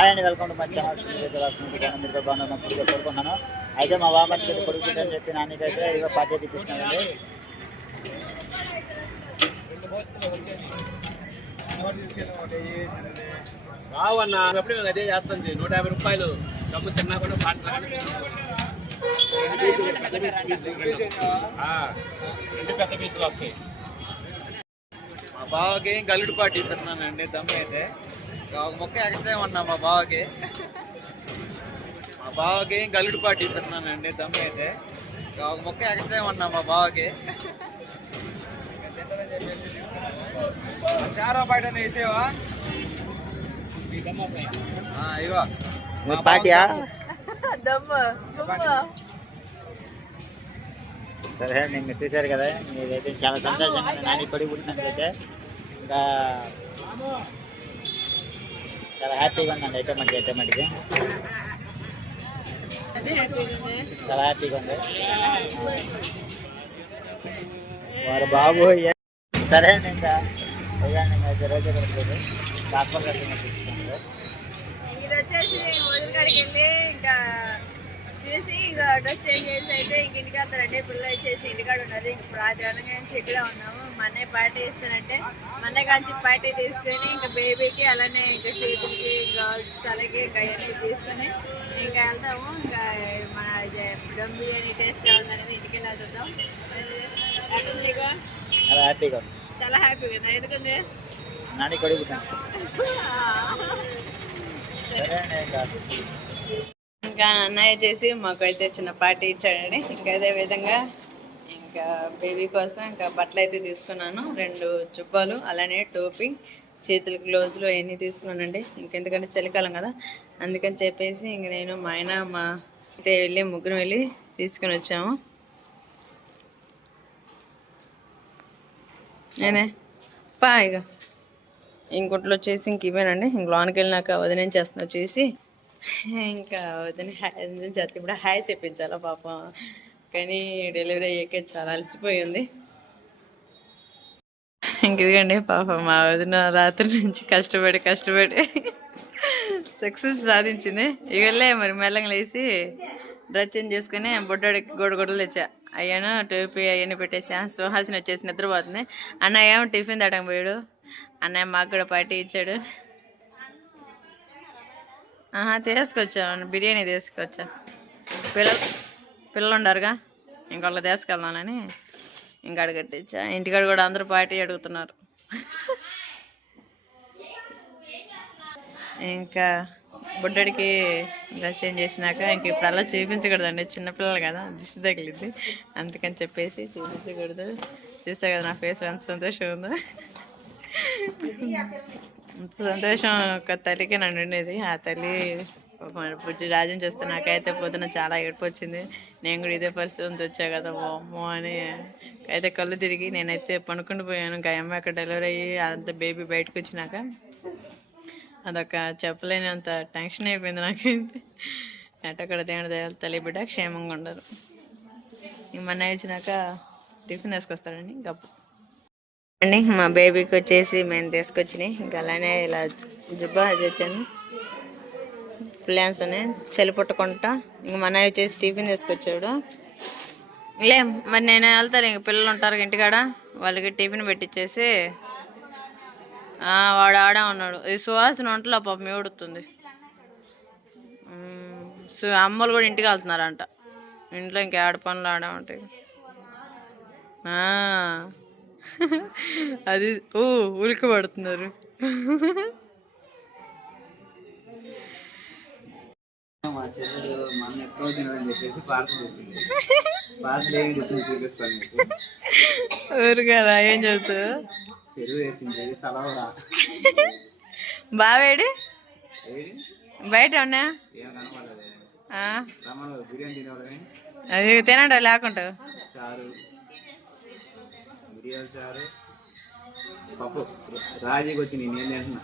Hi అండి, welcome to my channel. మీరు బాగున్నప్పుడు కోరుకున్నాను. అయితే మా బాబాకి కొడుకు అని చెప్పి నాన్నకైతే ఇక పార్టీ తీపిస్తున్నానండి. రావన్నా ఎప్పుడు మేము అదే చేస్తుంది. 150 రూపాయలు డబ్బు తిన్నా కూడా పెద్ద పీసులు వస్తాయి. మా బావకి గల్లుడు పాటు ఇస్తున్నానండి. దమ్ము అయితే ఒక మొక్క ఎక్కడే ఉన్నా మా బావకి గల్లుడు పాటు ఇస్తున్నానండి. దమ్ము అయితే ఒక మొక్క ఎక్కడే ఉన్నా మా బావకి చారా బయట వేసేవా ఇవో పార్టీయా. సరే, నేను చూశారు కదా, మీరైతే చాలా సంతోషంగా నాని కొడుకు పుట్టినందుకైతే ఇంకా చాలా హ్యాపీగా ఉందండి. అయితే మటుకి చాలా హ్యాపీగా ఉంది. వారు బాబు సరే అండి, ఇంకా అయితే రోజు హాస్పిటల్ ఇది వచ్చేసి వదిలికాడికి వెళ్ళి ఇంకా చూసి ఇంకా డ్రెస్ చేంజ్ చేసి అయితే ఇంక ఇంటికి వస్తారంటే పిల్లలు వచ్చేసి ఇంటికాడ ఉన్నారు. ఇంక ఇప్పుడు ఆదివారంగా నుంచి ఇక్కడే ఉన్నాము. మా అన్నయ్య పార్టీ ఇస్తానంటే మా అన్నయ్య కాంచి పార్టీ తీసుకొని ఇంకా బేబీకి అలానే ఇంకా చేతులకి ఇంకా తలకి ఇంకా అవన్నీ తీసుకొని ఇంకా వెళ్తాము. ఇంకా మన దమ్ బిర్యానీ టేస్ట్ ఉందనేది ఇంటికి వెళ్ళి చూద్దాం. ఎట్టుంది నీకు? చాలా హ్యాపీగా చాలా హ్యాపీగా ఉందా? ఎందుకంది నాని కొడుకు. ఇంకా అన్నయ్య చేసి మాకు అయితే చిన్న పార్టీ ఇచ్చాడండి. ఇంకా అదే విధంగా ఇంకా బేబీ కోసం ఇంకా బట్టలు అయితే తీసుకున్నాను. 2 జుబ్బాలు అలానే టోపీ, చేతులు గ్లోజులు అవన్నీ తీసుకున్నానండి. ఇంకెందుకంటే చలికాలం కదా, అందుకని చెప్పేసి ఇంక నేను మా ఆయన మా అయితే వెళ్ళి ముగ్గురు వెళ్ళి తీసుకుని వచ్చాము. నేనే ఇక ఇంకొంట్లో వచ్చేసి ఇంక ఇవేనండి. ఇంక లోనికి వెళ్ళినాక వదిలేం చేస్తున్నా వచ్చేసి ఇంకా వదిన జాతి ఇప్పుడు హాయ్ చెప్పించాలా పాపం, కానీ డెలివరీ అయ్యాక చాలా అలసిపోయింది. ఇంక ఇదిగండి పాపం మా వదిన రాత్రి నుంచి కష్టపడి సక్సెస్ సాధించింది. ఇవల్లే మరి మెల్లగా లేసి డ్రెస్ చేంజ్ చేసుకుని బొడ్డాడికి గొడగొడలు తెచ్చా. అయ్యాను టోపీ అవన్నీ పెట్టేసా. సుహాసిని వచ్చేసి నిద్రపోతుంది. అన్నయ్య ఏమో టిఫిన్ తట్టక పోయాడు. అన్నయ్య మాకు కూడా పార్టీ ఇచ్చాడు. తీసుకొచ్చా, బిర్యానీ తీసుకొచ్చా. పిల్లలు ఉండారుగా, ఇంకొకళ్ళు తీసుకెళ్దానని ఇంకా అడగట్టిచ్చా. ఇంటికాడ కూడా అందరూ పార్టీ అడుగుతున్నారు. ఇంకా బుడ్డడికి డ్రెస్ చేంజ్ చేసినాక ఇంక ఇప్పుడు అలా చూపించకూడదండి, చిన్నపిల్లలు కదా, దిష్టి తగిలిద్ది. అందుకని చెప్పేసి చూపించకూడదు. చూసా కదా నా ఫేస్ ఎంత సంతోషం ఉందో. అంత సంతోషం ఒక తల్లికి నన్ను ఉండేది. ఆ తల్లి బుజ్జి రాజం చూస్తే నాకైతే పొద్దున చాలా ఏడుపు వచ్చింది. నేను కూడా ఇదే పరిస్థితి వచ్చా కదా అమ్మో అని అయితే కళ్ళు తిరిగి నేనైతే పనుకుంటూ పోయాను. ఇంకా అమ్మ అక్కడ డెలివరీ అయ్యి అంత బేబీ బయటకు వచ్చినాక అదొక చెప్పలేనంత టెన్షన్ అయిపోయింది నాకైతే. ఎట్టక్కడ దేవుడి దయ తల్లి బిడ్డ క్షేమంగా ఉండరు. ఈ మన్నయ్య వచ్చినాక టిఫిన్ వేసుకొస్తాడండి. గప్పు అండి మా బేబీకి వచ్చేసి మేము తీసుకొచ్చినాయి. ఇంకా అలానే ఇలా జుబ్బా తెచ్చాను. ప్లాన్స్ ఉన్నాయి చలి పుట్టకుండా. ఇంక మా అన్నయ్య వచ్చేసి టిఫిన్ తీసుకొచ్చాడు. మరి నేను వెళ్తాను, ఇంక పిల్లలు ఉంటారు ఇంటికాడ, వాళ్ళకి టిఫిన్ పెట్టించేసి వాడు ఆడే ఉన్నాడు. ఈ సువాసన ఒంట్లో పాపం ఏడుతుంది. అమ్మలు కూడా ఇంటికి వెళ్తున్నారంట. ఇంట్లో ఇంక ఆడ పనులు ఆడే ఉంటాయి. అది ఉలికి పడుతున్నారు. మా చెల్లెలు మన ఎక్కువ తినని చెప్పేసి పార్సల్ వచ్చింది. పార్సల్ ఏమి తెచ్చింది చూపిస్తాను మీకు. ఊరుగారా ఏం చదువుతావు? పెరుగు వేసింది, సలవడా. బావేడి బయట ఉన్నా ఏం కనపడలేదు. బిర్యానీ తినవడమే. అది తినండి లేకుండా. చారు, బిర్యానీ చారు, పప్పు. రాజీకి వచ్చి నేను తింటున్నా.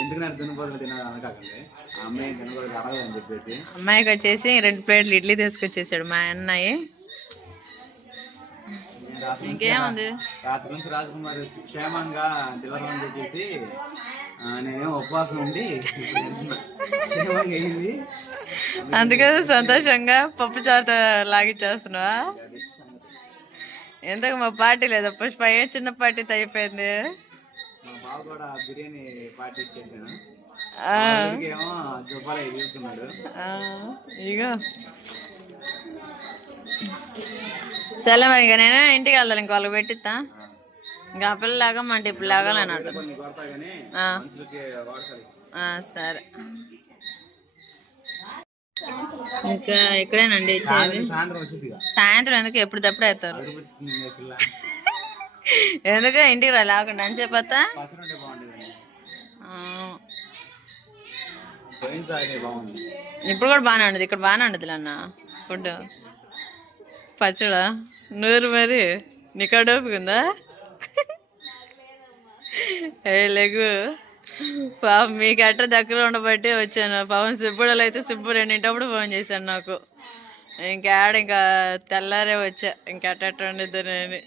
ఎందుకు నాకు తినకూడదు తినాలి అనకాకండి, ఆ అమ్మాయి తినకూడదు అడగదు అని చెప్పేసి. అమ్మాయికి వచ్చేసి 2 ప్లేట్లు ఇడ్లీ తీసుకొచ్చేసాడు మా అన్నయ్య. ఇంకేముంది, రాత్రి నుంచి రాజకుమారి క్షేమంగా డెలివరీ అని చెప్పేసి నేనేం ఉపవాసం ఉండి అయింది. అందుకే సంతోషంగా పప్పు చారుతో లాగిచ్చేస్తున్నావా? ఎందుకు మా పార్టీ లేదా పుష్ప ఏ చిన్న పార్టీతో అయిపోయింది. మా బావ కూడా బిర్యానీ పార్టీ ఇచ్చేసాను. ఆ, ఏమో జుబ్బాలు తీసుకున్నాడు. ఇగో సరే మరి ఇక నేను ఇంటికి వెళ్తాను. ఇంక వాళ్ళకి పెట్టిస్తా. ఇంకా ఆ పిల్ల లాగమంటే ఇప్పుడు లాగాలని అంట. కొన్ని కొడతా కానీ మనుషులకి వాడతారు. సరే ఇంకా ఎక్కడేనండి ఇచ్చేది? సాయంత్రం వచ్చింది. సాయంత్రం ఎందుకు ఎప్పుడు తప్పుడు అవుతారు? ఎందుకు ఇంటికి రా లేకుండా అని చెప్పత్తా. ఇప్పుడు కూడా బాగానే ఉండదు. ఇక్కడ బాగానే ఉండదు అన్న ఫుడ్. పచ్చడా నూరు మరి నీకా డోపుకుందా? ఏ లేగు పాపం మీకు అట్ట దగ్గర ఉండబట్టి వచ్చాను. పాపం సుబ్బుడలు అయితే సుబ్బు రెండింటప్పుడు ఫోన్ చేశాను నాకు. ఇంకా తెల్లారే వచ్చా. ఇంకా అట్ట వండిద్దానని.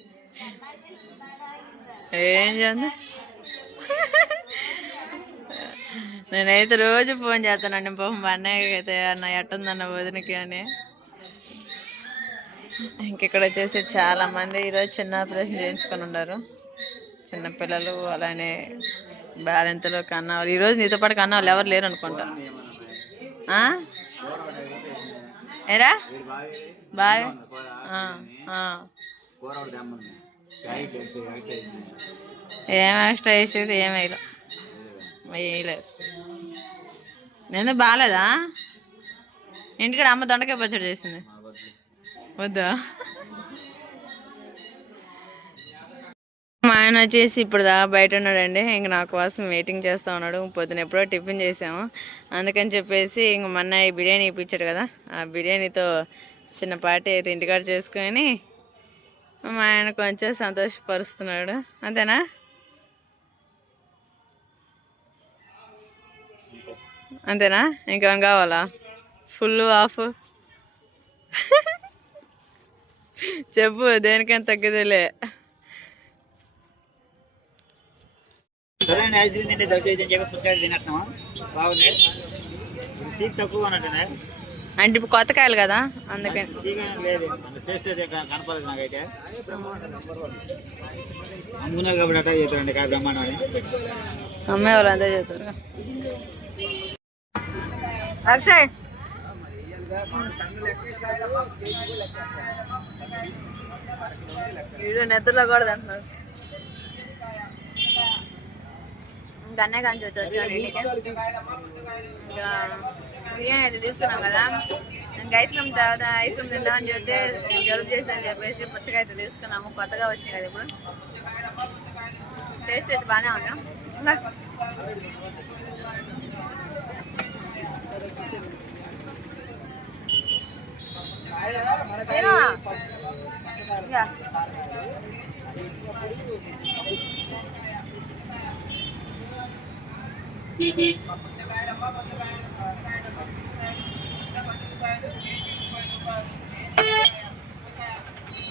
ఏం చేద్దా, నేనైతే రోజు ఫోన్ చేస్తానండి పాపం మా అన్నయ్యకి అయితే. అన్న ఎట్టుందన్న వదినకి అని. ఇంకెక్కడ వచ్చేసి చాలా మంది ఈరోజు చిన్న ఆపరేషన్ చేయించుకొని ఉన్నారు. చిన్నపిల్లలు అలానే బాలింతలు కన్నవాళ్ళు. ఈరోజు నీతో పాటు కన్నవాళ్ళు ఎవరు లేరు అనుకుంటా. ఏరా బాయ్. ఏం ఎక్స్ట్రా వేసాడు? ఏం వేయలేదు. నేను బాగాలేదా? ఇంటికాడ అమ్మ దొండకాయ పచ్చడి చేసింది. వద్దా? మా ఆయన వచ్చేసి ఇప్పుడు బయట ఉన్నాడండి. ఇంక నా కోసం వెయిటింగ్ చేస్తూ ఉన్నాడు. పొద్దున ఎప్పుడో టిఫిన్ చేసాము. అందుకని చెప్పేసి ఇంక మొన్న బిర్యానీ ఇప్పించాడు కదా, ఆ బిర్యానీతో చిన్న పార్టీ అయితే ఇంటికాడ చేసుకొని మా ఆయన కొంచెం సంతోషపరుస్తున్నాడు. అంతేనా? అంతేనా? ఇంకేమైనా కావాలా? ఫుల్ ఆఫ్ చెప్పు, దేనికైనా తగ్గదులే. సరే అండి, ఐస్ క్రీమ్ తింటే దగ్గర అయితే చెప్పి పుస్తకాలు తినేస్తున్నావా? బాగుంది. తీపి తక్కువ ఉన్నట్టుంది. అంటే ఇప్పుడు కొత్త కాయలు కదా అందుకని. లేదు టేస్ట్ అయితే కనపడలేదు నాకైతే. అమ్మున్నారు కాబట్టి అట్టా చేస్తారండి కాయ బ్రహ్మాండం అని. అమ్మేవాళ్ళు అంతే చేస్తారు. అక్షయ్ వీడు నిద్రలో కూడా తింటున్నారు. ఇంకా అన్నయ్య కానీ వచ్చాను ఇంటికి. ఇంకా బిర్యానీ అయితే తీసుకున్నాం కదా. ఇంకా ఐస్ క్రీమ్ తర్వాత ఐస్ క్రీమ్ తిందామని చెప్తే జలుబు చేస్తుందని చెప్పేసి పుచ్చకాయ అయితే తీసుకున్నాము. కొత్తగా వచ్చినాయి కదా ఇప్పుడు. టేస్ట్ అయితే బాగానే ఉంది.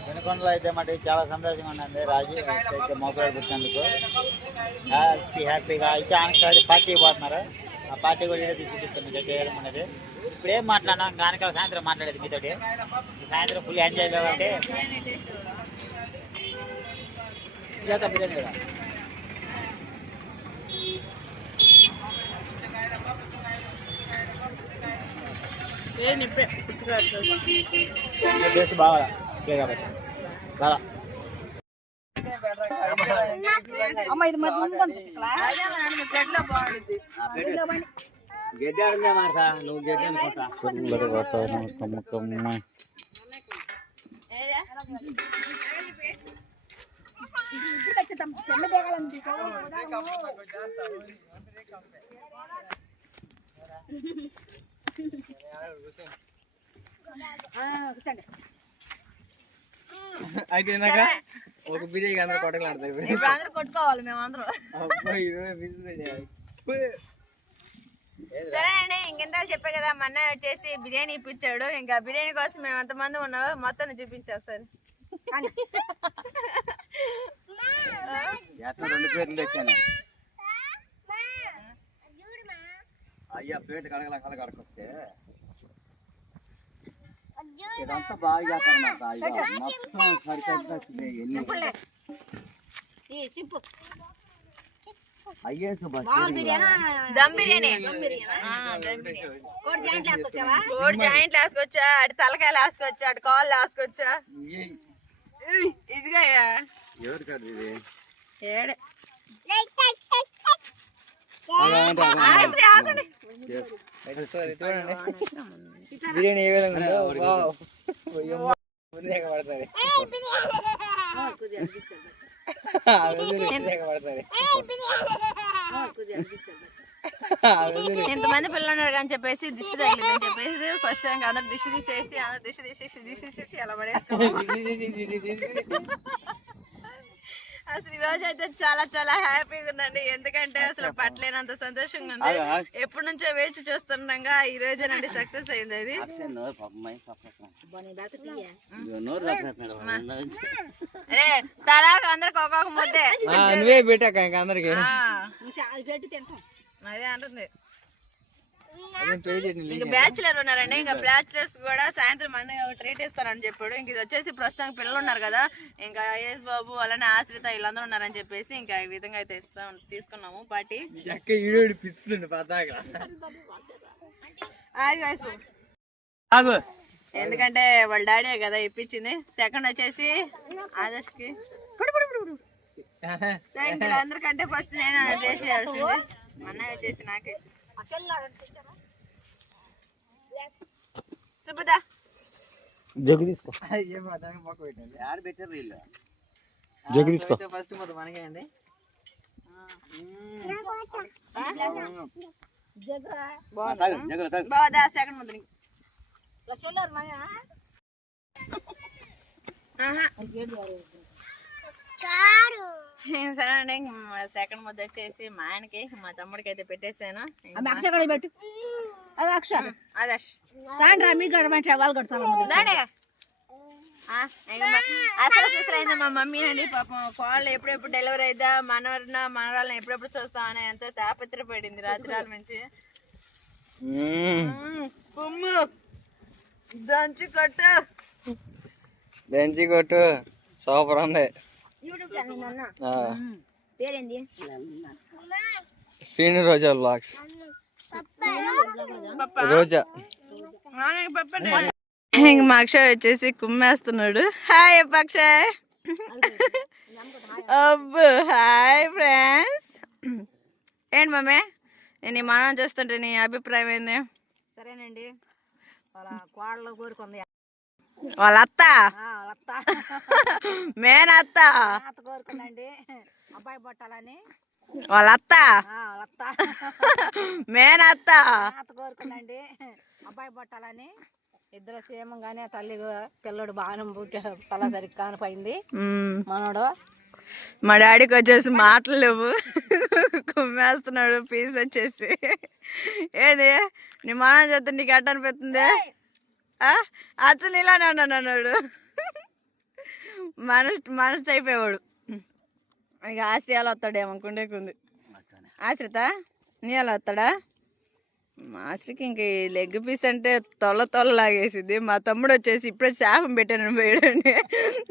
వెనుకొండలో అయితే మటు చాలా సంతోషంగా ఉందండి. రాజు అయితే మొబైల్ పెట్టినందుకు హ్యాపీగా అయితే ఆనకాడ పార్టీ పోతున్నారు. ఆ పార్టీ కూడా ఇదే తీసుకొస్తుంది చేయడం అనేది. ఇప్పుడు ఏం మాట్లాడినా ఆనకాల సాయంత్రం మాట్లాడేది మీతోటి. సాయంత్రం ఫుల్ ఎంజాయ్ కాబట్టి బిర్యానీ కూడా టేస్ట్ బాగా కాబట్టి బాగా గడ్డ నువ్వు గడ్డ అనుకుంటా. అయితే ఒక బిర్యానీ అందరూ కొట్టగలాడతారు. కొట్టుకోవాలి మేము అందరం. సరే అండి, ఇంకెంత చెప్పా కదా. మా అన్నయ్య వచ్చేసి బిర్యానీ ఇప్పించాడు. ఇంకా బిర్యానీ కోసం మేము ఎంతమంది ఉన్నామో మొత్తం చూపించారు. సరే 2 ప్లేట్లు తెచ్చాను. అయ్యా పేట కడగల కడకొస్తే ఇదంతా బాగా చేస్తారన్నమాట. మొత్తం సరికొచ్చింది ఎన్ని అయ్యేసు దమ్ బిర్యానీ కోడి జాయింట్ వేసుకొచ్చా, అటు తలకాయలు వేసుకొచ్చా, అటు కాళ్ళు వేసుకొచ్చా. ఇదిగా ఎవరు కాదు ఇది ఏడే బిర్యానీ ఏ విధంగా పడతారు. ఇంతమంది పిల్లలు ఉన్నారు అని చెప్పేసి దిష్టి తగిలింది అని చెప్పేసి ఫస్ట్ టైం అందరు దిష్టి తీసేసి దిష్టి తీసేసి అలా పడేసుకో. అసలు ఈ రోజు అయితే చాలా చాలా హ్యాపీగా ఉందండి. ఎందుకంటే అసలు పట్టలేనంత సంతోషంగా ఉంది. ఎప్పటి నుంచో వేచి చూస్తుండగా ఈ రోజేనండి సక్సెస్ అయింది. అది అరే తలా అందరికి ఒక్కొక్క ముద్దే నువ్వే పెట్టాక ఇంకా అందరికి అదే అంటుంది. ఇంకా బ్యాచులర్ ఉన్నారండి. ఇంకా బ్యాచులర్స్ కూడా సాయంత్రం అన్నీ ట్రీట్ ఇస్తారని చెప్పాడు. ఇంక ఇది వచ్చేసి ప్రస్తుతానికి పిల్లలు ఉన్నారు కదా, ఇంకా యేసు బాబు అలానే ఆశ్రిత వీళ్ళందరూ ఉన్నారని చెప్పేసి ఇంకా ఈ విధంగా అయితే తీసుకున్నాము పార్టీ. ఎందుకంటే వాళ్ళ డాడీ కదా ఇప్పించింది. సెకండ్ వచ్చేసి ఆదర్శకి, అందరికంటే ఫస్ట్ నేను చేసేయాల్సింది. అన్నయ్య వచ్చేసి నాకే సుబ్బుదా జగ్గు తీసుకో, జగ్గు తీసుకో. ఫస్ట్ మొత్తం మనకే అండి. బాగుందా సెకండ్ ముద్ద సరే అండి. సెకండ్ ముద్ద వచ్చేసి మా ఆయనకి, మా తమ్ముడికి అయితే పెట్టేసాను. అసలు మా మమ్మీ అండి పాపం కాళ్ళు ఎప్పుడెప్పుడు డెలివరీ అయిద్దా, మనవరాలను ఎప్పుడెప్పుడు చూస్తామని ఎంతో తాపత్రపడింది రాత్రాల నుంచి. దంచి కొట్టు సూపర్ ఉంది. శ్రీను రోజా వ్లాగ్స్ రోజా. ఇంక మా అక్షయ్ వచ్చేసి కుమ్మేస్తున్నాడు. హాయ్ అక్షయ్. అబ్బు హాయ్ ఫ్రెండ్స్. ఏంటి మమ్మీ నేను ఈ మనం చూస్తుంటే నీ అభిప్రాయం ఏంది? సరేనండి, వాళ్ళ కోడలు కోరుకుంది, వాళ్ళ అత్త మేనత్త కోరుకుందండి అబ్బాయి పట్టాలని. వాళ్ళ అత్త మేనత్త కోరుకుందండి అబ్బాయి పట్టాలని. ఇద్దరు క్షేమంగానే తల్లి పిల్లడు బాగానే తల సరిగ్గా కానిపోయింది. మనోడు మా డాడీకి వచ్చేసి మాటలు లేవు, కుమ్మేస్తున్నాడు పీస్ వచ్చేసి. ఏది నీ మనం చేస్తే నీకు ఎట్ట అనిపిస్తుంది? అచ్చలు ఇలానే ఉన్నాను అన్నాడు. మనసు అయిపోయేవాడు. ఇక ఆశ్రీ ఎలా వస్తాడేమో కుండేకుంది. ఆశ్రిత నీ ఎలా వస్తాడా? మా ఆశ్రికి ఇంక లెగ్ పీస్ అంటే తొల్లలాగేసింది. మా తమ్ముడు వచ్చేసి ఇప్పుడే శాపం పెట్టాను పోయాడండి.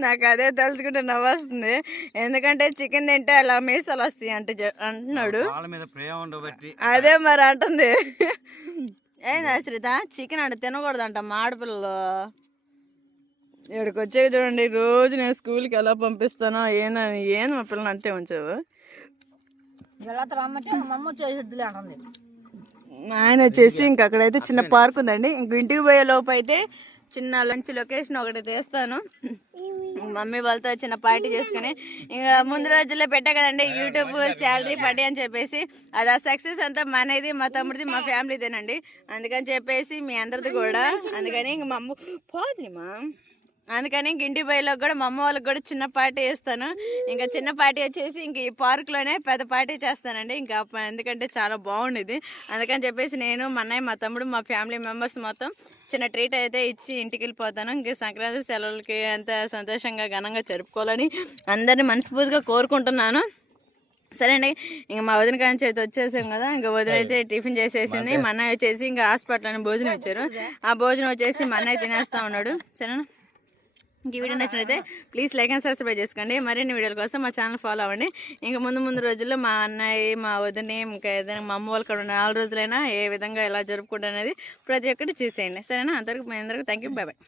నాకు అదే తలుచుకుంటే నవ్వొస్తుంది. ఎందుకంటే చికెన్ తింటే అలా మీసాలు వస్తాయి అంటున్నాడు. అదే మరి అంటుంది. ఏంది ఆశ్రిత చికెన్ అంటే తినకూడదంట మా ఆడపిల్లలు. ఇక్కడికి వచ్చేవి చూడండి, రోజు నేను స్కూల్కి ఎలా పంపిస్తానో ఏంది మా పిల్లలు అంటే ఉంచావు. ఆయన వచ్చేసి ఇంక అక్కడైతే చిన్న పార్క్ ఉందండి. ఇంక ఇంటికి పోయే లోపు అయితే చిన్న లంచ్ లొకేషన్ ఒకటి తీస్తాను. మమ్మీ వాళ్ళతో చిన్న పార్టీ చేసుకుని ఇంకా ముందు రోజుల్లో పెట్టా కదండి యూట్యూబ్ శాలరీ పార్టీ అని చెప్పేసి. అది ఆ సక్సెస్ అంతా మనది, మా తమ్ముడిది, మా ఫ్యామిలీదేనండి. అందుకని చెప్పేసి మీ అందరిది కూడా. అందుకని ఇంక మా అమ్మ పోదుమా, అందుకని ఇంక ఇంటి బయలోకి కూడా మా అమ్మ వాళ్ళకి కూడా చిన్న పార్టీ చేస్తాను. ఇంకా చిన్న పార్టీ వచ్చేసి ఇంక ఈ పార్క్లోనే పెద్ద పార్టీ చేస్తానండి. ఇంకా ఎందుకంటే చాలా బాగుండేది. అందుకని చెప్పేసి నేను మా అన్నయ్య, మా తమ్ముడు, మా ఫ్యామిలీ మెంబర్స్ మొత్తం చిన్న ట్రీట్ అయితే ఇచ్చి ఇంటికి వెళ్ళిపోతాను. ఇంక సంక్రాంతి సెలవులకి ఎంత సంతోషంగా ఘనంగా జరుపుకోవాలని అందరినీ మనస్ఫూర్తిగా కోరుకుంటున్నాను. సరే అండి, ఇంకా మా వదిన కాంచి అయితే వచ్చేసాం కదా. ఇంకా వదిన అయితే టిఫిన్ చేసేసింది. మా అన్నయ్య వచ్చేసి ఇంకా హాస్పిటల్ అని భోజనం ఇచ్చారు. ఆ భోజనం వచ్చేసి మా అన్నయ్య తినేస్తా ఉన్నాడు. సరేనా, ఇంక ఈ వీడియో నచ్చినైతే ప్లీజ్ లైక్ అండ్ సబ్స్క్రైబ్ చేసుకోండి. మరిన్ని వీడియోల కోసం మా ఛానల్ ఫాలో అవ్వండి. ఇంకా ముందు రోజుల్లో మా అన్నయ్య, మా వదిన, ఇంకా ఏదైనా మా అమ్మ వాళ్ళు కూడా 4 రోజులైనా ఏ విధంగా ఎలా జరుపుకుంటారు అనేది ప్రతి ఒక్కటి చూసేయండి. సరేనా, అందరికి థ్యాంక్ యూ, బాయ్ బాయ్.